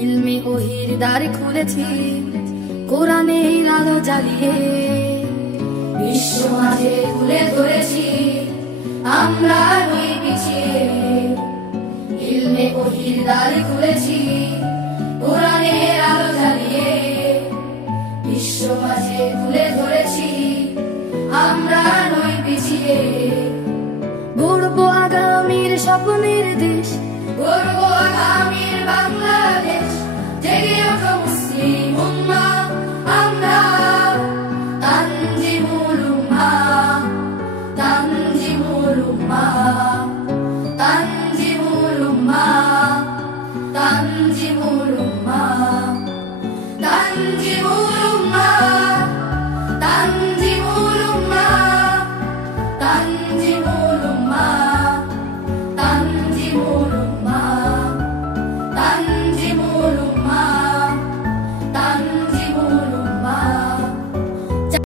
ইলমে ওহির দ্বার খুলেছি কোরআনের আলো জ্বালিয়ে, বিশ্ব মাঝে তুলে ধরেছি আমরা নই পিছিয়ে। ইলমে ওহির দ্বার খুলেছি কোরআনের আলো জ্বালিয়ে, বিশ্ব মাঝে তুলে ধরেছি আমরা নই পিছিয়ে। গড়ব আগামীর স্বপ্নের দেশ, গড়ব আগামীর বাংলাদেশ, জেগে ওঠো মুসলিম